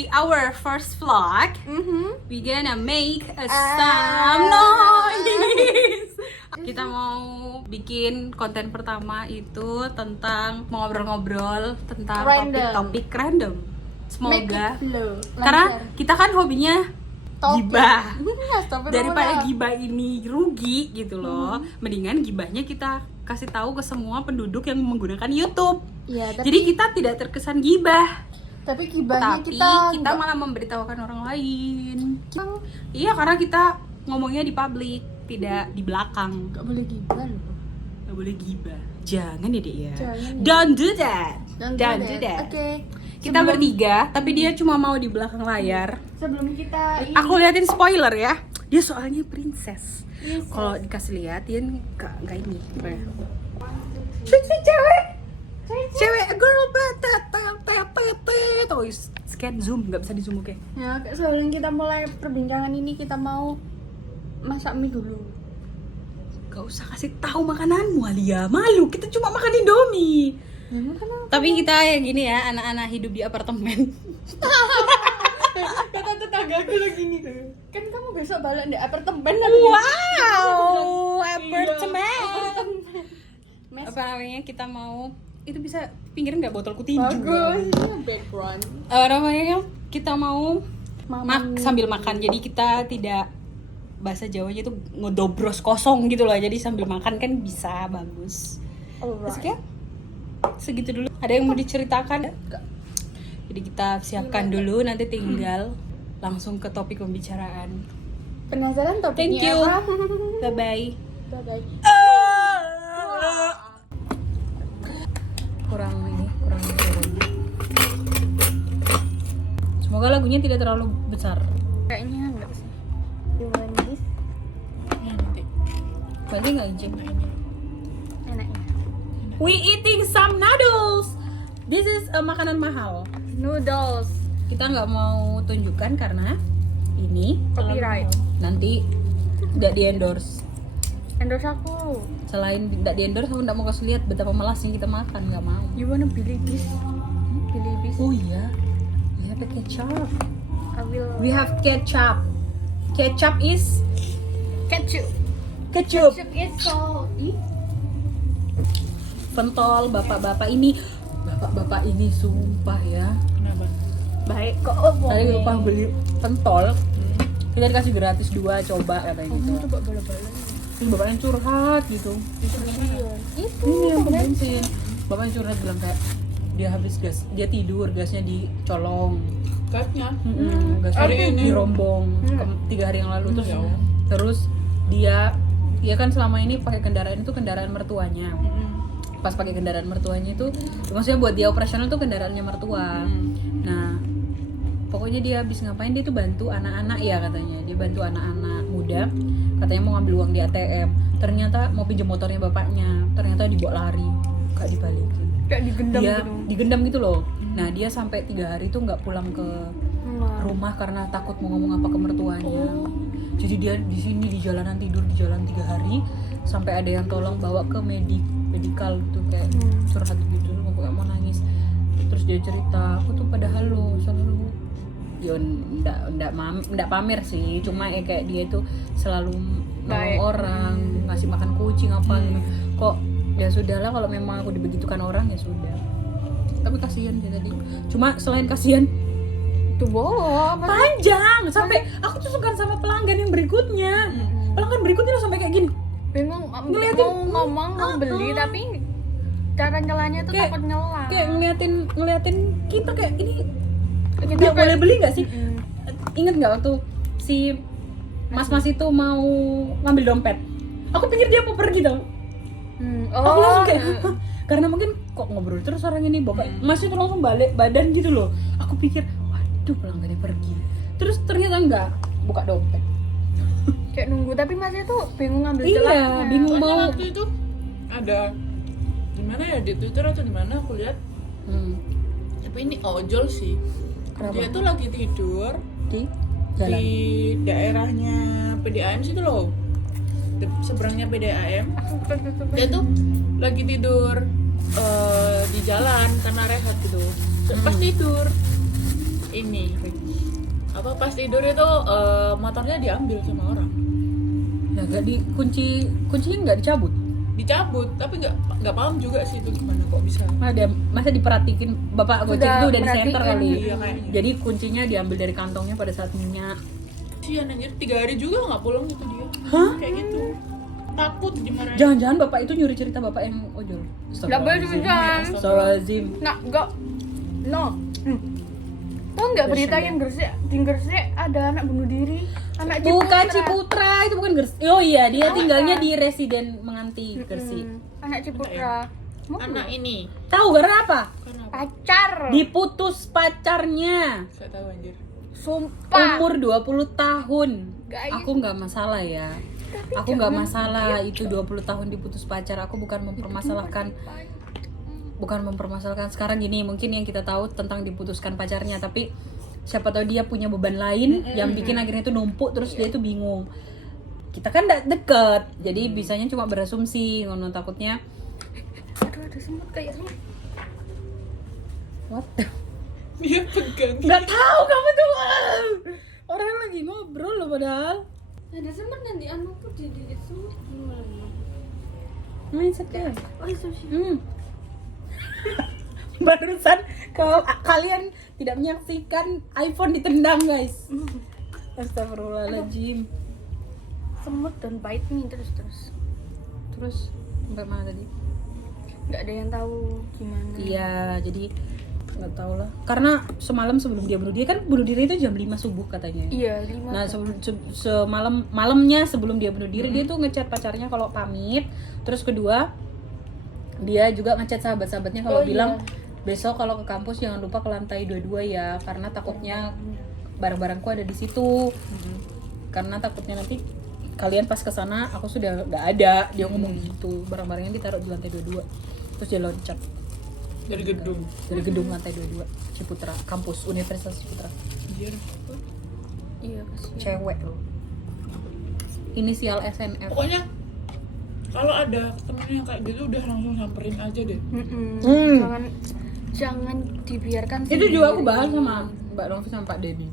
our first vlog. We gonna make some noise. Kita mau bikin konten pertama itu tentang mau ngobrol-ngobrol tentang topik-topik random. Semoga karena kita kan hobinya gibah. Daripada gibah ini rugi gitu loh. Mendingan gibahnya kita kasih tahu ke semua penduduk yang menggunakan YouTube. Ya, Jadi kita tidak terkesan gibah. Tapi gibahnya Tapi kita malah memberitahukan orang lain. Iya, karena kita ngomongnya di publik, tidak di belakang. nggak boleh gibah loh. Gak boleh gibah. Jangan ya, Dek ya. Jangan ya. Don't do that. Don't do that. Oke. Kita bertiga, tapi dia cuma mau di belakang layar. Sebelum kita Aku liatin spoiler ya. Dia soalnya princess. Yes. Kalau dikasih lihat, dia nggak ini. Cewek girl betet oh scan zoom, nggak bisa di zoom. Oke. Ya, sebelum kita mulai perbincangan ini kita mau masak mie dulu. Gak usah kasih tahu makananmu, Alia. Malu, kita cuma makan Indomie. Tapi kita ya gini ya, anak-anak hidup di apartemen. Kata tetangga aku lagi nih. Kan kamu besok balik di apartemen. Wow, apartemen. Apa namanya, kita mau itu bisa pinggirin nggak botolku tinju? Bagus, ini background. Namanya kita mau sambil makan, jadi kita tidak bahasa Jawanya itu ngedobros kosong gitu loh, jadi sambil makan kan bisa bagus. Alright. Segitu dulu. Ada yang mau diceritakan? Jadi kita siapkan dulu, nanti tinggal langsung ke topik pembicaraan. Penasaran Thank topiknya you. apa? Bye bye. Bye bye. Kurang turun. Semoga lagunya tidak terlalu besar. Kayaknya enggak sih. Gimana this? Berarti nggak izin. Enaknya. We eating some noodles. This is makanan mahal. Noodles. Kita nggak mau tunjukkan karena ini Copyright. nanti tidak di endorse. Endorse aku. Selain tidak di endorse, aku nggak mau kasih lihat betapa malasnya kita makan, nggak mau. You wanna beli this? Beli this. Oh iya, we have a ketchup. I will. We have ketchup. Ketchup is Ketchup. ketchup. Ketchup is salty. Pentol bapak-bapak ini sumpah ya. Kenapa? Baik kok. Tadi lupa beli pentol. Kita dikasih gratis 2, coba katanya gitu. Coba bala-bala. Terus bapaknya curhat gitu. Itu Ini yang bensin. Bapaknya curhat bilang kayak dia habis gas, dia tidur, gasnya dicolong. Gasnya? Gasnya Hari ini? dirombong 3 hari yang lalu. Ya Allah. Terus dia kan selama ini pakai kendaraan itu kendaraan mertuanya. Pas pakai kendaraan mertuanya itu maksudnya buat dia operasional tuh kendaraannya mertua. Nah, pokoknya dia habis ngapain, dia tuh bantu anak-anak ya katanya. Dia bantu anak-anak muda, katanya mau ngambil uang di ATM. Ternyata mau pinjam motornya bapaknya, ternyata dibawa lari, gak dibalikin. kayak digendam Dia gitu. digendam gitu loh. Nah, dia sampai 3 hari tuh nggak pulang ke rumah karena takut mau ngomong apa ke mertuanya. Jadi dia di sini di jalanan tidur di jalan 3 hari sampai ada yang tolong bawa ke medikal gitu, kayak curhat gitu, kayak mau nangis. Terus dia cerita, aku tuh padahal lo selalu ya ndak pamer sih, cuma kayak dia itu selalu nolong orang, ngasih makan kucing apa gitu. Kok ya sudahlah, kalau memang aku dibegitukan orang ya sudah. Tapi kasihan dia tadi. Cuma selain kasihan Tuh bohong. panjang sampai aku tuh suka sama pelanggan yang berikutnya. Pelanggan berikutnya langsung sampai kayak gini. Bingung Ngeliatin, mau ngomong mau beli tapi cara nyelanya tuh Kayak- takut nyela. Kayak ngeliatin kita kayak ini Kita dia kayak- boleh beli nggak sih? Ingat nggak waktu si mas-mas itu mau ngambil dompet? Aku pikir dia mau pergi tau. Aku langsung kayak "Hah?" karena mungkin kok ngobrol terus orang ini bapak mas itu langsung balik badan gitu loh. Aku pikir waduh pelanggannya pergi. Terus ternyata enggak, buka dompet. kayak nunggu tapi masnya tuh bingung ngambil Iya, celahnya. bingung Soalnya mau. waktu itu ada di mana ya, di Twitter atau di mana aku lihat. Tapi ini ojol sih. Kenapa? Dia tuh lagi tidur Di jalan. di daerahnya PDAM situ loh. Seberangnya PDAM. Dia tuh lagi tidur di jalan karena rehat gitu. Pas tidur ini apa pas tidur itu motornya diambil sama orang. Ya nggak kuncinya nggak Dicabut, tapi nggak paham juga sih itu gimana kok bisa. ada masa diperhatiin bapak gojek Udah itu udah di merhatiin. center kali. Iya, kayaknya. Jadi kuncinya diambil dari kantongnya pada saat minyak. Sian anjir, 3 hari juga nggak pulang gitu dia. Hah? Kayak gitu. Takut dimarahin. Jangan-jangan bapak itu nyuri cerita bapak yang ojol. Nggak boleh jangan. Astagfirullahaladzim. Nah, enggak. No. Tahu nggak berita yang di Gresik ada anak bunuh diri? Anak Bukan Ciputra, itu bukan Gresik. Oh iya, dia Oh, tinggalnya iya. di residen Menganti, Gresik. Anak Ciputra. Anak ini. Tahu karena apa? Karena apa? Pacar. Diputus pacarnya. Gak tahu anjir. Sumpah. Umur 20 tahun. Guys. Aku nggak masalah ya. Aku nggak masalah itu 20 tahun diputus pacar. Aku bukan mempermasalahkan sekarang gini, mungkin yang kita tahu tentang diputuskan pacarnya, tapi siapa tahu dia punya beban lain yang bikin akhirnya itu numpuk terus dia itu bingung. Kita kan nggak deket, jadi bisanya cuma berasumsi, ngono takutnya. Aduh, ada semut kayak semut. What? Dia pegang. Nggak tahu kamu tuh. Orang lagi ngobrol loh padahal. Ada semut nanti anu tuh di semut gimana? Mindsetnya. Oh, itu Barusan kalau kalian tidak menyaksikan iPhone ditendang guys. Astagfirullahaladzim. semut dan bite me terus. Terus sampai mana tadi? Nggak ada yang tahu gimana. Iya, jadi nggak tahu lah. Karena semalam sebelum dia bunuh diri, kan bunuh diri itu jam 5 subuh katanya. Iya, 5. Nah, malamnya sebelum dia bunuh diri, dia tuh ngechat pacarnya kalau pamit. Terus kedua, dia juga ngechat sahabat-sahabatnya kalau bilang besok kalau ke kampus jangan lupa ke lantai 22 ya, karena takutnya barang-barangku ada di situ. Karena takutnya nanti kalian pas kesana aku sudah nggak ada. Dia ngomong gitu, barang-barangnya ditaruh di lantai 22. Terus dia loncat Dari gedung. lantai 22 Ciputra, kampus Universitas Ciputra. Anjir. Iya, kasihan. Cewek loh. Inisial SNF. Pokoknya kalau ada temen yang kayak gitu udah langsung samperin aja deh. Jangan dibiarkan Itu juga aku bahas sama Mbak Novi sama Pak Denny.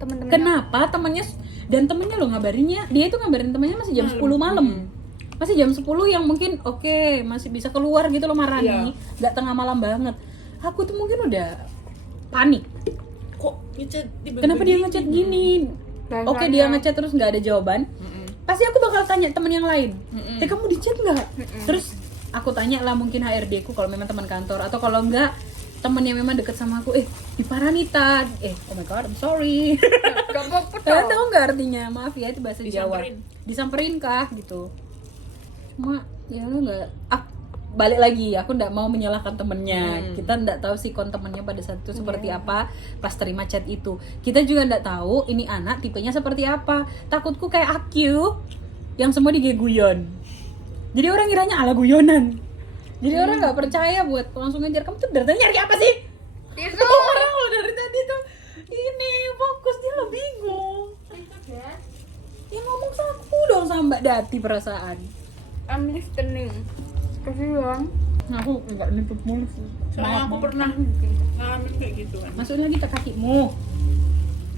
teman-teman. Kenapa temennya loh ngabarinnya, dia itu ngabarin temennya masih jam 10 malam. Masih jam 10 yang mungkin oke, masih bisa keluar gitu loh marani, nggak tengah malam banget. Aku tuh mungkin udah panik. Kok ngechat tiba-tiba Kenapa dia ngechat gini? Oke, dia ngechat terus nggak ada jawaban. Pasti aku bakal tanya temen yang lain. Kamu di chat nggak? Terus aku tanya lah mungkin HRD ku kalau memang teman kantor, atau kalau enggak temen yang memang deket sama aku, di Paranita, oh my god, I'm sorry. Gak apa-apa. Kalian tahu nggak artinya? Maaf ya, itu bahasa Jawa. Disamperin. Disamperin kah gitu? Cuma ya lu nggak. Balik lagi, aku nggak mau menyalahkan temennya. Kita nggak tahu sikon temennya pada saat itu seperti apa pas terima chat itu. Kita juga nggak tahu ini anak tipenya seperti apa. Takutku kayak Akyu yang semua digeguyon. Jadi orang kiranya ala guyonan. Jadi orang nggak percaya buat langsung ngejar. Kamu tuh dari tadi nyari apa sih? Itu Orang lo dari tadi tuh ini fokus, dia lo bingung. Ya ngomong saku dong sama Mbak Dati perasaan. I'm listening. Kasihan. Aku nggak nutup mulut sih. Soalnya aku pernah ngalamin kayak gitu kan. Masukin lagi tak kakimu.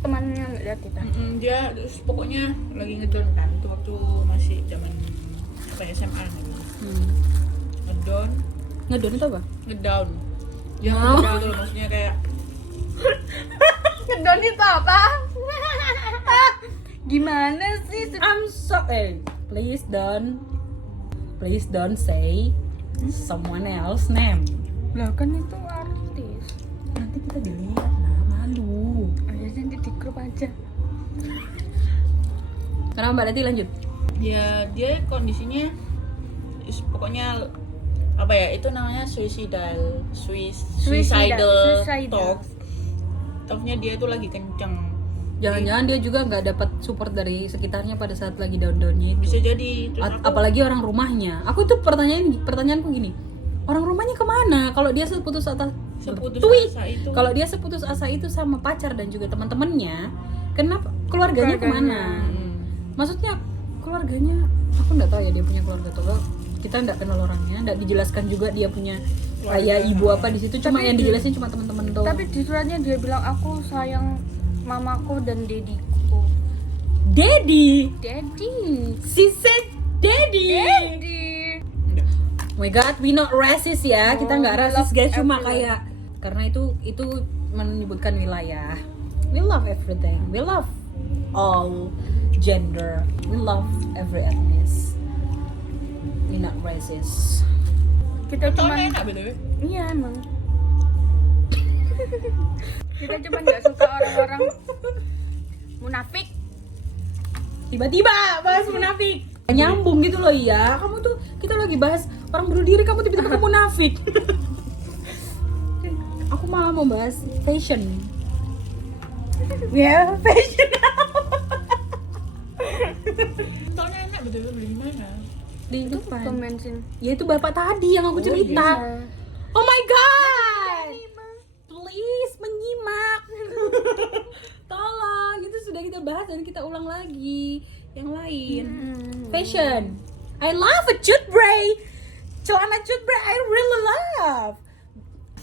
Temannya nggak lihat kita. Dia terus pokoknya lagi ngedon kan, itu waktu masih zaman apa ya, SMA gitu. Ngedon, Ngedon itu apa? ngedown. Ya Oh. ngedown gitu loh, maksudnya kayak Ngedon itu apa? Gimana sih? I'm so please don't say someone else name. Lah kan itu artis. Nanti kita dilihat, nah malu. Ayo nanti di grup aja. Kenapa Mbak Dati lanjut? ya dia kondisinya pokoknya apa ya, itu namanya suicidal talknya dia tuh lagi kenceng. Jangan-jangan dia juga nggak dapat support dari sekitarnya pada saat lagi down-downnya itu. Bisa jadi. Terus Apalagi orang rumahnya. Aku tuh pertanyaanku gini, orang rumahnya kemana? Kalau dia seputus asa itu. Kalau dia seputus asa itu sama pacar dan juga teman-temannya, kenapa keluarganya kemana? Maksudnya keluarganya, aku nggak tahu ya dia punya keluarga atau enggak. Kita nggak kenal orangnya, nggak dijelaskan juga dia punya ayah ibu apa di situ, cuma Tapi yang dijelasin cuma teman-teman doang. Tapi di suratnya dia bilang aku sayang mamaku dan dediku. Daddy, Daddy. she said daddy. Daddy. Oh my god, we not racist ya. Kita nggak we rasis love guys, cuma everyone. kayak karena itu menyebutkan wilayah. We love everything. We love all gender. We love every ethnic. We not racist. Kita cuma Soalnya enak BTW. iya emang. Kita cuma nggak suka orang-orang munafik. Tiba-tiba bahas munafik. Nyambung gitu loh ya. Kamu tuh kita lagi bahas orang bunuh diri, kamu tiba-tiba kamu munafik. Aku malah mau bahas fashion. Ya, fashion. Soalnya enak BTW, beli di mana? Di Ke depan. bensin. Ya itu bapak tadi yang aku cerita. Iya. Oh my god. Please menyimak. Tolong, itu sudah kita bahas dan kita ulang lagi yang lain. Fashion. I love a cutbray. Celana cutbray I really love.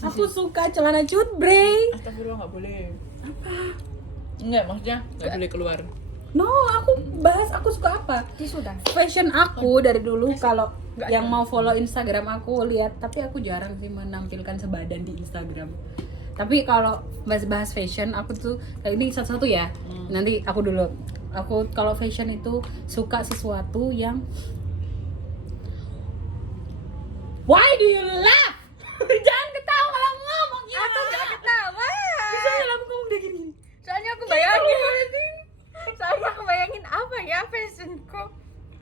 Aku suka celana cutbray. Astagfirullah, nggak boleh. Apa? Enggak, maksudnya nggak boleh keluar. No, aku bahas aku suka apa. Tisu dah. Fashion aku dari dulu, kalau yang mau follow Instagram aku lihat, tapi aku jarang sih menampilkan sebadan di Instagram. Tapi kalau bahas fashion aku tuh kayak ini satu-satu ya. Nanti aku dulu. Aku kalau fashion itu suka sesuatu yang Why do you laugh? Jangan ketawa kalau ngomong ya. Aku nggak ketawa. Bisa nggak kamu ngomong kayak gini? Soalnya aku bayangin. Soalnya aku bayangin apa ya fashionku.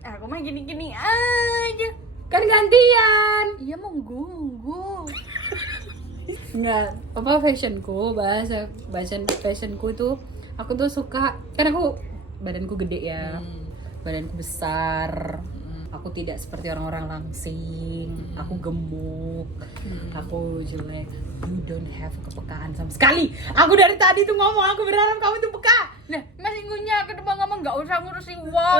Aku mah gini-gini aja. Kan gantian. Iya monggo. Nggak, apa fashionku, bahasa fashionku itu aku tuh suka, kan aku badanku gede ya, badanku besar, aku tidak seperti orang-orang langsing, aku gemuk, aku jelek. You don't have kepekaan sama sekali. Aku dari tadi tuh ngomong, aku berharap kamu tuh peka. Nah, masih ngunyah ke depan ngomong nggak usah ngurusin uang.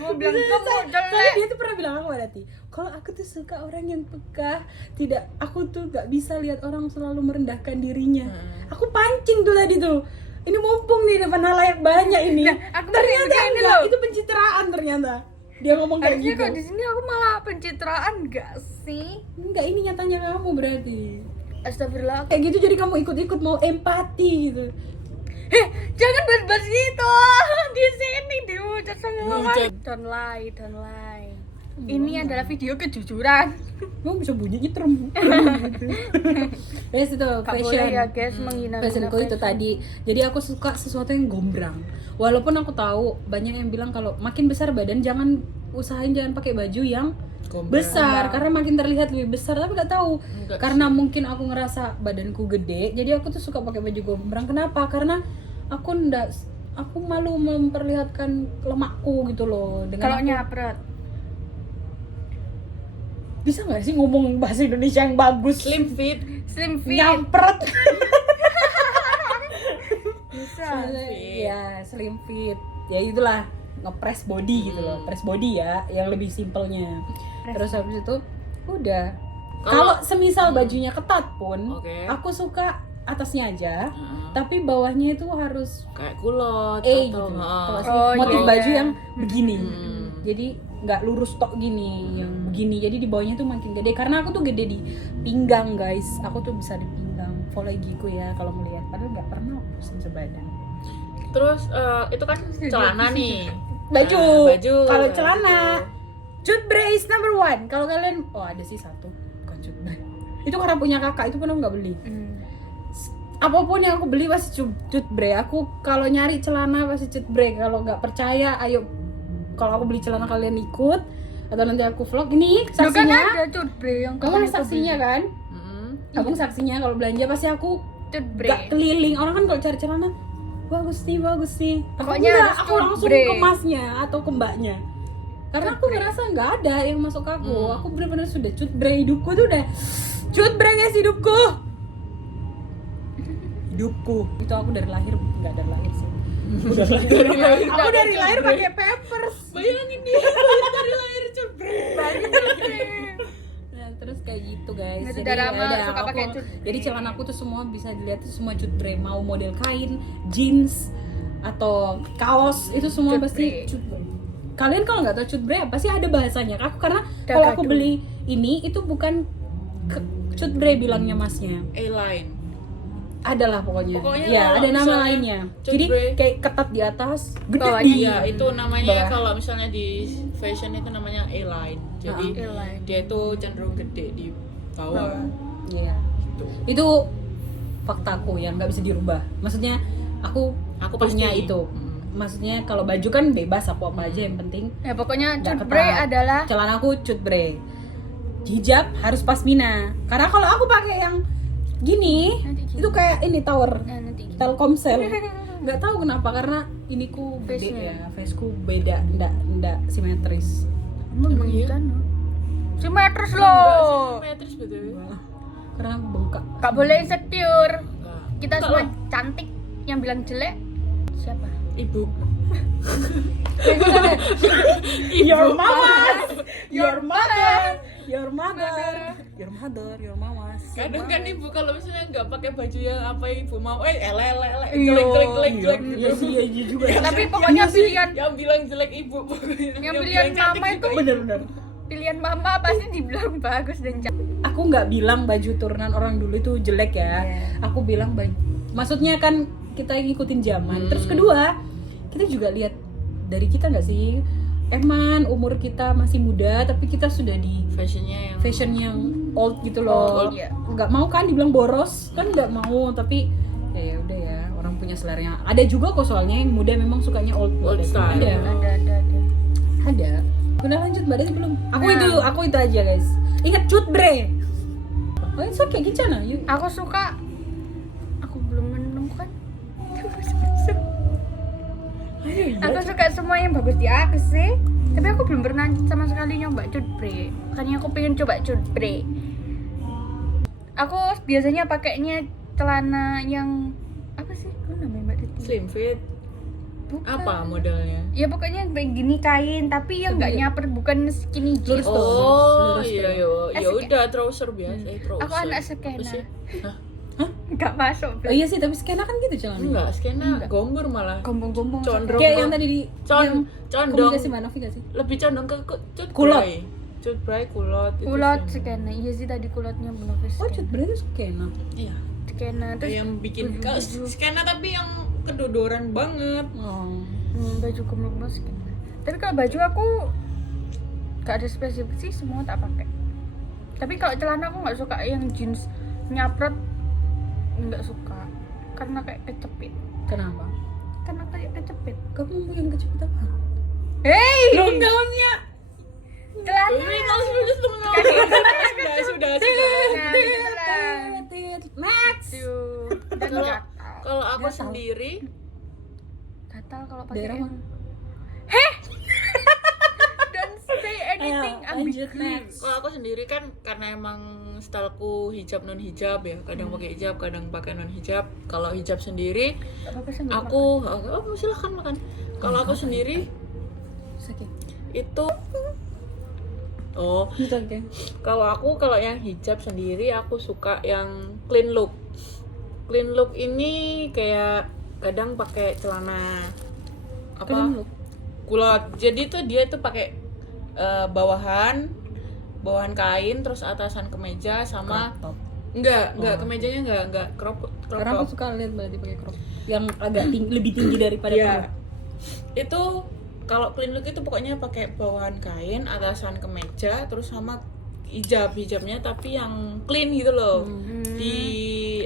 Mau bilang kamu Soalnya jelek. dia tuh pernah bilang aku berarti, kalau aku tuh suka orang yang peka, tidak, aku tuh gak bisa lihat orang selalu merendahkan dirinya. Aku pancing tuh tadi tuh. Ini mumpung nih depan halayak banyak ini. Nah, aku ternyata begini enggak, loh. itu pencitraan ternyata. Dia ngomong kayak Harusnya gitu. kok di sini aku malah pencitraan gak sih? Enggak, ini nyatanya kamu berarti. Astagfirullah. Kayak gitu jadi kamu ikut-ikut mau empati gitu. Jangan bahas-bahas gitu. Di sini dihujat semua. Dihujat. Don't lie. Ini adalah video kejujuran. Kamu bisa bunyi nyetrum. Terus itu Gak fashion. boleh ya guys menghina. Fashionku itu tadi. Jadi aku suka sesuatu yang gombrang. Walaupun aku tahu banyak yang bilang kalau makin besar badan jangan pakai baju yang Gombrang. besar karena makin terlihat lebih besar, tapi nggak tahu. Enggak Karena mungkin aku ngerasa badanku gede, jadi aku tuh suka pakai baju gombrang. Kenapa? Karena aku malu memperlihatkan lemakku gitu loh. Kalau Dengan aku- nyapret. bisa nggak sih ngomong bahasa Indonesia yang bagus? Slim fit. Slim fit. Nyampret. Bisa. Ya slim fit, ya itulah nge-press body gitu loh, press body ya yang lebih simpelnya. Terus habis itu udah, kalau semisal bajunya ketat pun Oke. aku suka atasnya aja, Heeh. tapi bawahnya itu harus Kayak kulot gitu. atau Kalau sih Oh, motif iya, baju iya. yang begini, jadi jadi nggak lurus tok gini, yang begini, jadi di bawahnya tuh makin gede karena aku tuh gede di pinggang guys, aku tuh bisa di pinggang, follow IG-ku ya kalau mau lihat, padahal nggak pernah pusing sebadan. terus itu kan celana nih. Baju. Nah, baju. Kalau celana, cutbray is number one. Kalau kalian, oh ada sih satu, bukan cutbray. Itu karena punya kakak, itu pun aku nggak beli. Apapun yang aku beli pasti cutbray. Aku kalau nyari celana pasti cutbray. Kalau nggak percaya, ayo. Kalau aku beli celana kalian ikut, atau nanti aku vlog. Ini Kan saksinya. ada cutbray yang Kamu saksinya kan? Mm-mm. Kamu saksinya kalau belanja pasti aku cutbray. gak keliling. Orang kan kalau cari celana bagus sih. Pokoknya Enggak, harus aku langsung cutbray. ke masnya atau ke mbaknya. Karena aku ngerasa nggak ada yang masuk ke aku. Aku benar-benar sudah cutbray, hidupku tuh udah cutbray guys, hidupku. Itu aku dari lahir, nggak dari lahir sih. Aku dari lahir pakai pampers. Bayangin dia dari lahir cutbray. Nah, terus kayak gitu guys. Nggak, Jadi sudah lama ya udah, suka pakai aku- cutbray. jadi celana aku tuh semua bisa dilihat tuh semua cutbray, mau model kain, jeans atau kaos itu semua pasti Cutbray. cutbray. Kalian kalau nggak tahu cutbray apa sih, ada bahasanya. Aku karena kalau aku Dagadu. beli ini itu bukan cutbray bilangnya masnya. A-line. Adalah pokoknya. Pokoknya Ya, kalau ada nama misalnya lainnya. Jadi cutbray. kayak ketat di atas, gede Bawahnya di Iya, itu namanya bawah. kalau misalnya di fashion itu namanya A-line. Jadi A-line. dia itu cenderung gede di bawah. Iya. Gitu. Itu faktaku yang nggak bisa dirubah. Maksudnya aku Pasti punya itu. Maksudnya kalau baju kan bebas aku apa aja, yang penting Ya pokoknya nggak cutbray ketat. adalah celanaku cutbray. Hijab harus pasmina. Karena kalau aku pakai yang gini, Nanti gini. itu kayak ini tower nanti Telkomsel. Nggak tahu kenapa, karena iniku gede Face-nya. ya, faceku beda, ndak simetris. emang iya? gitu simetris loh. Simetris betul. Karena bengkak. Gak boleh insecure. Nah, Kita enggak semua lah. cantik. Yang bilang jelek siapa? Ibu. Your mama, your mother, your mother, your mother, your mama. Kadang kan ibu kalau misalnya nggak pakai baju yang apa ibu mau, jelek Iya, jelek gitu. Iya sih, iya juga. Tapi pokoknya pilihan Yang bilang jelek ibu, pokoknya. yang pilihan bilang cantik mama juga itu Bener-bener. pilihan mama pasti dibilang bagus dan cantik. Aku nggak bilang baju turunan orang dulu itu jelek ya. Iya. Aku bilang baju. Maksudnya kan kita ngikutin zaman. Terus kedua, kita juga lihat dari kita nggak sih? Emang umur kita masih muda, tapi kita sudah di Fashionnya yang fashion yang old gitu loh. Old, iya. Nggak mau kan dibilang boros, kan nggak mau, tapi ya udah ya, orang punya seleranya. Ada juga kok soalnya yang muda memang sukanya old style. Ada. Ada. Udah lanjut Mbak Desi belum? Nah. Aku itu aja guys. Ingat cutbray. Oh, itu kayak gimana? Yuk. Aku suka. Aku belum menemukan. Aku suka semua yang bagus di aku sih. Tapi aku belum pernah sama sekali nyoba cutbray. Makanya aku pengen coba cutbray. Aku biasanya pakainya celana yang apa sih? Apa namanya Mbak Titi? slim fit. Bukan. Apa modelnya? Ya pokoknya kayak gini kain, tapi yang nggak nyaper, bukan skinny jeans. Lurus tuh. Oh, lurus iya tuh. iya. Ya udah trouser biasa, trouser. Aku anak skena. Terus ya? Hah? Nggak masuk. Oh iya sih, tapi skena kan gitu celana. Enggak, skena gombor malah. Gombong-gombong. Condong. Kayak yang tadi di Condong. komunikasi Mbak Novi gak sih? Lebih condong ke cutbray. Kulot. Cutbray, kulot. itu Kulot skena. skena. Iya sih tadi kulotnya Bonofis. Oh, cutbray itu skena. Iya. Skena terus Yang bikin baju-baju. skena tapi yang kedodoran banget. Oh. baju gemuk skena. Tapi kalau baju aku gak ada spesifik sih, semua tak pakai. Tapi kalau celana aku nggak suka yang jeans nyaprot, nggak suka karena kayak kecepit. Kenapa? Karena kayak kecepit. Kamu yang kejepit apa? Hey, Gaunnya. celana. Ini kalau teman-teman. Sudah. Nah, itulah. Next. Tuh. Dan Kalau gatal. kalau aku Gatal. sendiri Gatal kalau pakai Daerah yang- mana? Don't say anything Ayo, lanjut, ambiguous. next. Kalau aku sendiri kan karena emang styleku hijab non hijab ya, kadang pakai hijab, kadang pakai non hijab. Kalau hijab sendiri, Gak apa-apa sih, nggak aku silahkan makan. Kalau aku sendiri Sakit. itu, oh, Gitu oke. kalau yang hijab sendiri aku suka yang clean look. Clean look ini kayak kadang pakai celana apa? Clean look? Kulot. Jadi tuh dia tuh pakai bawahan kain, terus atasan kemeja sama Crop top. enggak Oh. kemejanya enggak crop Karena aku top. suka lihat berarti pakai crop yang agak lebih tinggi daripada Iya. perut. Itu kalau clean look itu pokoknya pakai bawahan kain, atasan kemeja, terus sama hijabnya tapi yang clean gitu loh. Di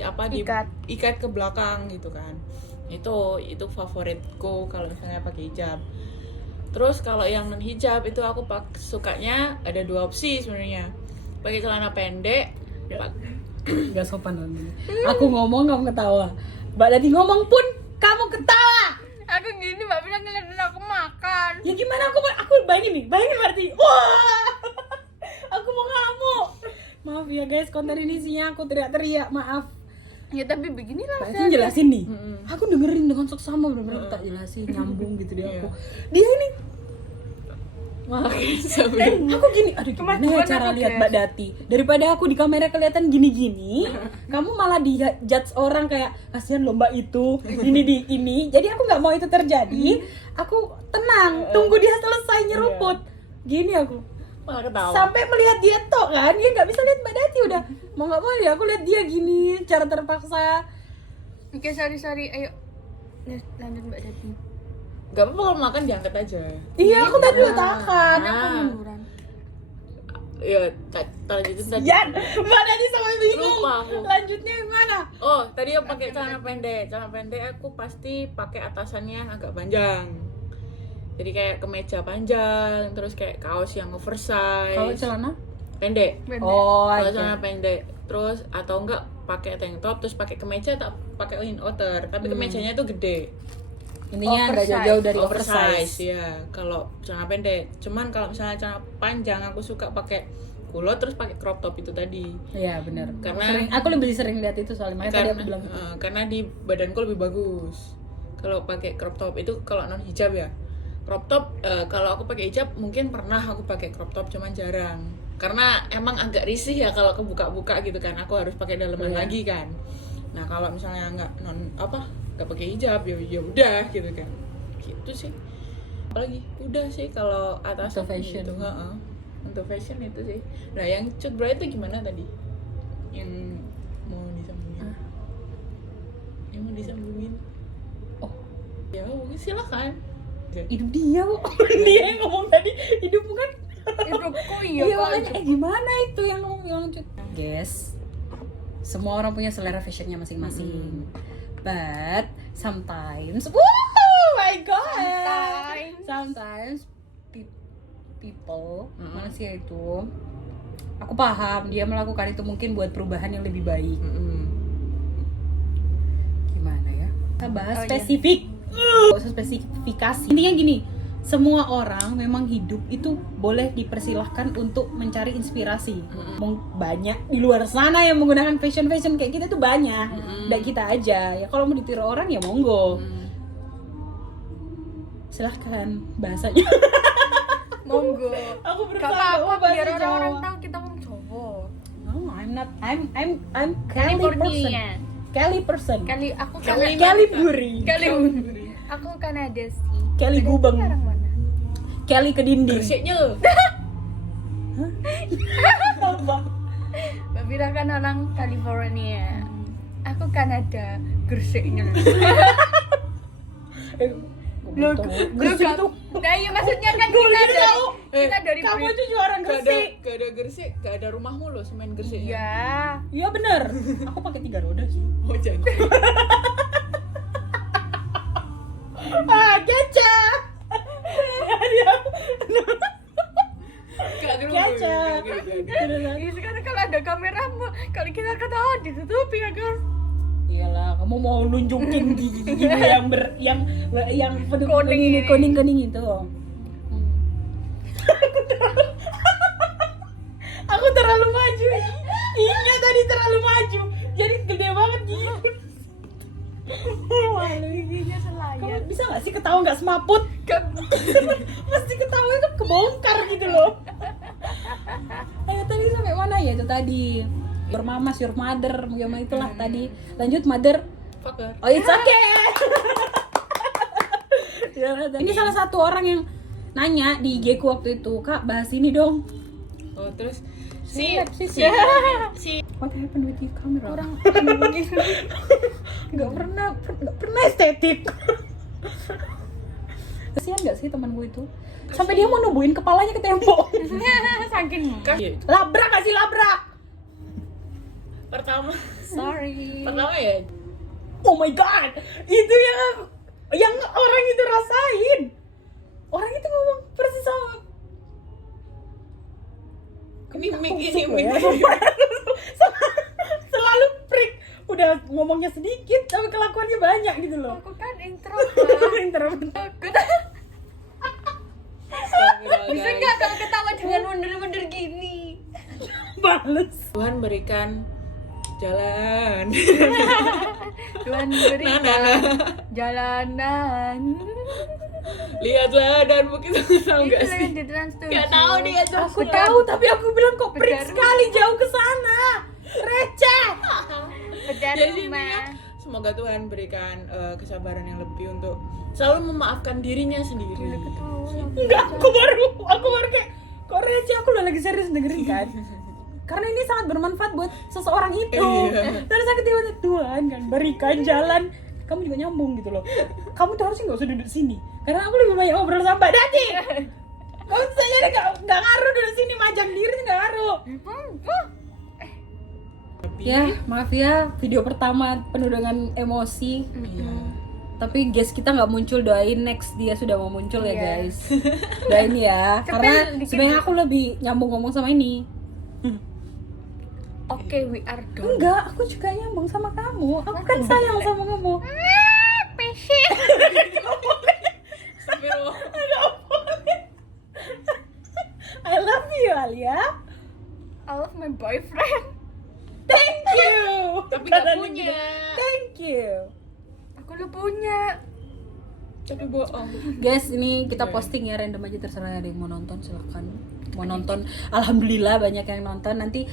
apa diikat ke belakang gitu kan. Itu favoritku kalau misalnya pakai hijab. Terus kalau yang non hijab itu aku sukanya ada dua opsi sebenarnya. Pakai celana pendek. Gak sopan nanti. Aku ngomong kamu ketawa. Mbak Dati ngomong pun kamu ketawa. Aku gini, Mbak bilang ngeliatin aku makan. Ya gimana aku bayangin berarti. Wah. Aku mau ngamuk. Maaf ya guys, konten ini isinya aku teriak-teriak, maaf. Ya tapi beginilah. Mbak Dati jelasin nih. Mm-mm. Aku dengerin dengan seksama bener-bener tak jelasin nyambung gitu dia aku. Iya. Dia ini Aku gini, aduh gimana ya Kemajuan cara aku, lihat guys. Mbak Dati. Daripada aku di kamera kelihatan gini-gini, kamu malah di judge orang kayak kasihan loh Mbak itu, ini. Jadi aku nggak mau itu terjadi. Aku tenang, tunggu dia selesai nyeruput. Gini aku. Malah ketawa. Sampai melihat dia tok kan, dia nggak bisa lihat Mbak Dati udah. Mau nggak mau ya aku lihat dia gini, cara terpaksa. Oke, sorry, ayo. Lanjut Mbak Dati. Gak apa-apa kalau makan diangkat aja. Iya, aku tadi udah tahan. Aku munduran. Ya, lanjutin tadi. Yan, Mbak Dati sampai bingung. Lupa aku. Lanjutnya gimana? Oh, tadi aku pakai celana pendek. Celana pendek aku pasti pakai atasannya yang agak panjang. Jadi kayak kemeja panjang, terus kayak kaos yang oversize. Kalau celana? Pendek. Oh, Kalau oke. celana pendek, terus atau enggak pakai tank top, terus pakai kemeja tak pakai in outer, tapi kemejanya tuh gede. Intinya nggak Oversize. jauh-jauh dari Oversize oversize. ya. Kalau celana pendek. Cuman kalau misalnya celana panjang aku suka pakai kulot terus pakai crop top itu tadi. Iya benar. Karena- Aku lebih sering lihat itu soalnya makanya tadi aku bilang. Karena di badanku lebih bagus kalau pakai crop top itu kalau non hijab ya. Crop top kalau aku pakai hijab mungkin pernah aku pakai crop top cuman jarang karena emang agak risih ya kalau kebuka-buka gitu kan, aku harus pakai daleman Iya. lagi kan. Nah kalau misalnya nggak pakai hijab ya udah gitu kan, gitu sih. Apalagi udah sih kalau atas Untuk fashion. gitu, untuk fashion itu sih. Nah yang cut bright itu gimana tadi? Yang mau disambungin? Yang mau disambungin? Oh, Ya mungkin silakan. hidup dia kok. Dia yang ngomong tadi hidup bukan. Hidupku iya Iya kok. makanya gimana itu yang ngomong yang cut. Guys, semua orang punya selera fashionnya masing-masing. But sometimes, oh my god, sometimes people manusia itu, aku paham dia melakukan itu mungkin buat perubahan yang lebih baik. Gimana ya? Kita bahas Oh, iya. spesifik. Gak usah spesifikasi. Intinya gini, semua orang memang hidup itu boleh dipersilahkan untuk mencari inspirasi. Banyak di luar sana yang menggunakan fashion kayak kita tuh banyak. Nggak kita aja. Ya kalau mau ditiru orang ya monggo. Silahkan bahasanya. Monggo. Aku Gak berusaha apa-apa bahasa biar orang-orang Jawa. tahu kita ngomong Jawa. No, I'm Kelly person. California. Kelly person. Aku Kelly- Kelly Buri. Aku Kanada sih. Kelly Gubeng. Orang mana? Kelly ke dinding. Gerseknya. Apa? Mbak Bira kan orang California. Aku Kanada. Gerseknya. Loh, Gresik itu. Nah iya maksudnya kan kita dari Kamu Brit- itu juga orang Gresik. Gak ada Gresik, gak ada rumahmu loh semen Gresik. Iya. Iya bener. Aku pakai 3 roda sih. Oh jangan. Gaca. Gak ada Gaca. Iya sekarang kalau ada kamera kalau kita ketawa ditutupi ya guys. Iyalah, kamu mau nunjukin gigi yang Kuning. kuning itu. Aku terlalu maju. Iya tadi terlalu maju. Jadi gede banget gigi. Malu. Giginya Kamu selayar. bisa gak sih ketawa gak semaput? Mesti ketawa itu kebongkar gitu loh. Ayo tadi sampai mana ya itu tadi? Your mama, your mother, bagaimana itulah tadi. Lanjut mother. Fucker. Oh it's okay. Ini salah satu orang yang nanya di IG ku waktu itu, Kak bahas ini dong. Oh terus Si What happened with your camera? Orang nggak pernah estetik. Kasihan nggak sih temanku itu? Sampai dia mau nubuhin kepalanya ke tembok. saking Labrak kasih labrak. pertama sorry. ya Oh my god, itu yang orang itu rasain. Orang itu ngomong persis sama. ini mic Selalu freak. Udah ngomongnya sedikit tapi kelakuannya banyak gitu loh. Aku kan intro. Introvert. Bisa nggak kalau ketawa dengan mundur-mundur gini? Bales. Tuhan berikan jalan. Tuhan berikan jalanan. Lihatlah dan begitu tahu nggak sih? Di Trans 7. Nggak tahu dia tuh. Aku tahu tapi aku bilang kok prik Benar. sekali jauh ke sana. Receh. Bedah Jadi rumah. intinya semoga Tuhan berikan kesabaran yang lebih untuk selalu memaafkan dirinya sendiri. Enggak, aku baru kayak kok receh, aku udah lagi serius dengerin kan. Karena ini sangat bermanfaat buat seseorang itu. Iya. Terus aku tiba-tiba Tuhan kan berikan jalan. Kamu juga nyambung gitu loh. Kamu tuh harusnya nggak usah duduk sini. Karena aku lebih banyak ngobrol sama Mbak Dati. Kamu tuh jadi nggak ngaruh duduk sini, majang diri nggak ngaruh. Ya maaf ya, video pertama penuh dengan emosi. Iya. Tapi guys kita nggak muncul, doain next dia sudah mau muncul ya Iya. guys. Doain ya. Tapi Karena dikit- sebenarnya aku lebih nyambung ngomong sama ini. Oke, we are done. Enggak, aku juga nyambung sama kamu. Aku kan sayang sama kamu. Pesek. Astagfirullah. I love you Alia. I love my boyfriend. Thank you. Tapi nggak Katanya punya. gitu. Thank you. Aku udah punya. Tapi bohong. Guys, ini kita posting ya, random aja, terserah ada yang mau nonton silahkan. Mau nonton, alhamdulillah banyak yang nonton. Nanti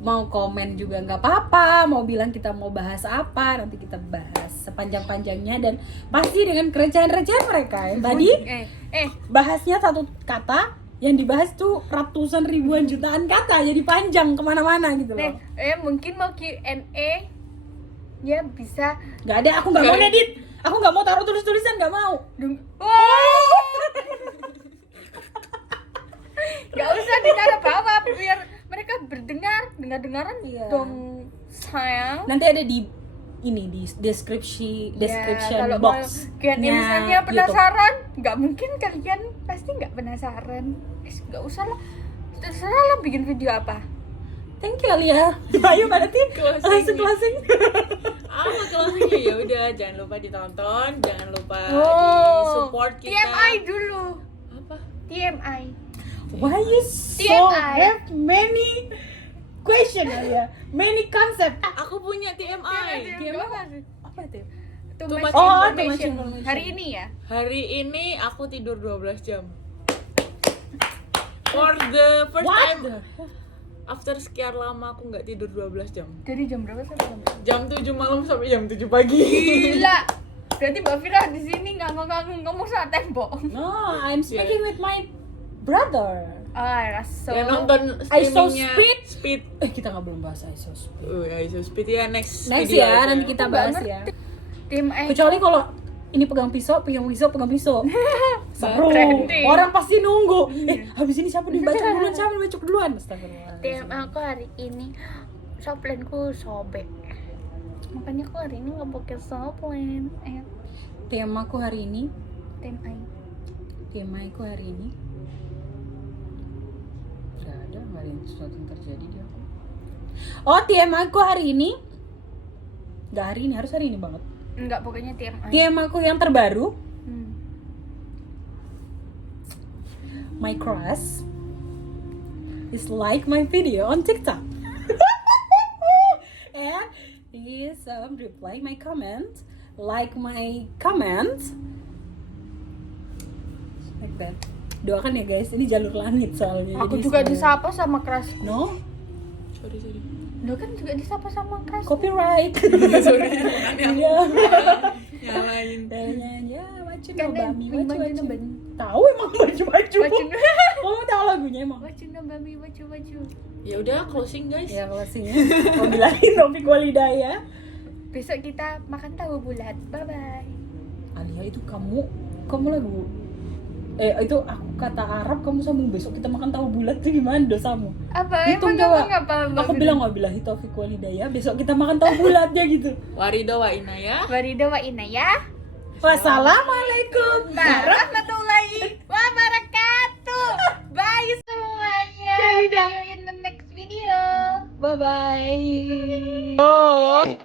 mau komen juga nggak apa-apa, mau bilang kita mau bahas apa, nanti kita bahas sepanjang-panjangnya dan pasti dengan kerecahan-recahan mereka ya. Tadi bahasnya satu kata, yang dibahas tuh ratusan ribuan jutaan kata, jadi panjang kemana-mana gitu loh. Mungkin mau Q&A ya bisa. Nggak ada, aku nggak mau edit, aku nggak mau taruh tulis-tulisan, nggak mau. Gak usah ditaruh bawah biar mereka dengaran Iya. dong sayang. Nanti ada di ini di description Kalau box. mau kalian misalnya penasaran, nggak mungkin kalian pasti nggak penasaran. Nggak usah lah, terserah lah bikin video apa. Thank you Alia. Ayo pada tim langsung closing. Apa closingnya? Ya udah, jangan lupa ditonton, jangan lupa di support kita. TMI dulu. Apa? TMI. Why you so TMI. have many question Alia, many concept. Aku punya TMI. Apa itu? Too Too much much information. information. Hari ini ya. Hari ini aku tidur 12 jam. For the first What time the? after sekian lama aku nggak tidur 12 jam. Dari jam berapa sampai Jam jam? 7 malam sampai jam 7 pagi. Gila. Berarti Mbak Fira di sini ngomong sama tembok. No, I'm speaking with my brother. So Ya nonton I so streamingnya speed. Kita nggak belum bahas I so speed. Ya, so speed ya next Next video ya, aja. nanti kita Aku nggak bahas ngerti. ya. tim Kecuali kalau ini pegang pisau. Seru. Trending. Orang pasti nunggu. Habis ini siapa dibacok duluan? Astagfirullah. tim aku hari ini soplenku sobek. Makanya aku hari ini nggak pakai soplen. Temaku hari ini, TMI. aku hari ini nggak ada sesuatu yang terjadi di aku. Oh, TMA aku hari ini, nggak hari ini, harus hari ini banget. Enggak, pokoknya TMI. TMA aku yang terbaru, Hmm. my crush is like my video on TikTok. And he is reply my comment, like my comment, like that. Doakan ya guys, ini jalur langit soalnya. Aku jadi juga semoga- disapa sama crush. No, Sorry. Lo kan juga disapa sama crush. copyright. Sorry. Iya. Nyalain. Ya, wacun Kan nobami, baju wacun. nobami. Tahu emang baju-baju. Kamu tahu lagunya emang? Baju nobami, baju. Ya udah closing guys. Ya closingnya. Mau bilangin Topik Walidaya. Besok kita makan tahu bulat. Bye bye. Alia itu kamu lagu. Itu aku kata Arab, kamu sambung besok kita makan tahu bulat tuh gimana dosamu? Apa? Hitung Emang coba. ngomong apa? Mbak Aku Fira? bilang wabillahi taufiq walhidayah, besok kita makan tahu bulatnya gitu. Warido wa inaya. Warido wa inayah. Wassalamualaikum Warahmatullahi wabarakatuh. Bye semuanya. See you in the next video. Bye bye.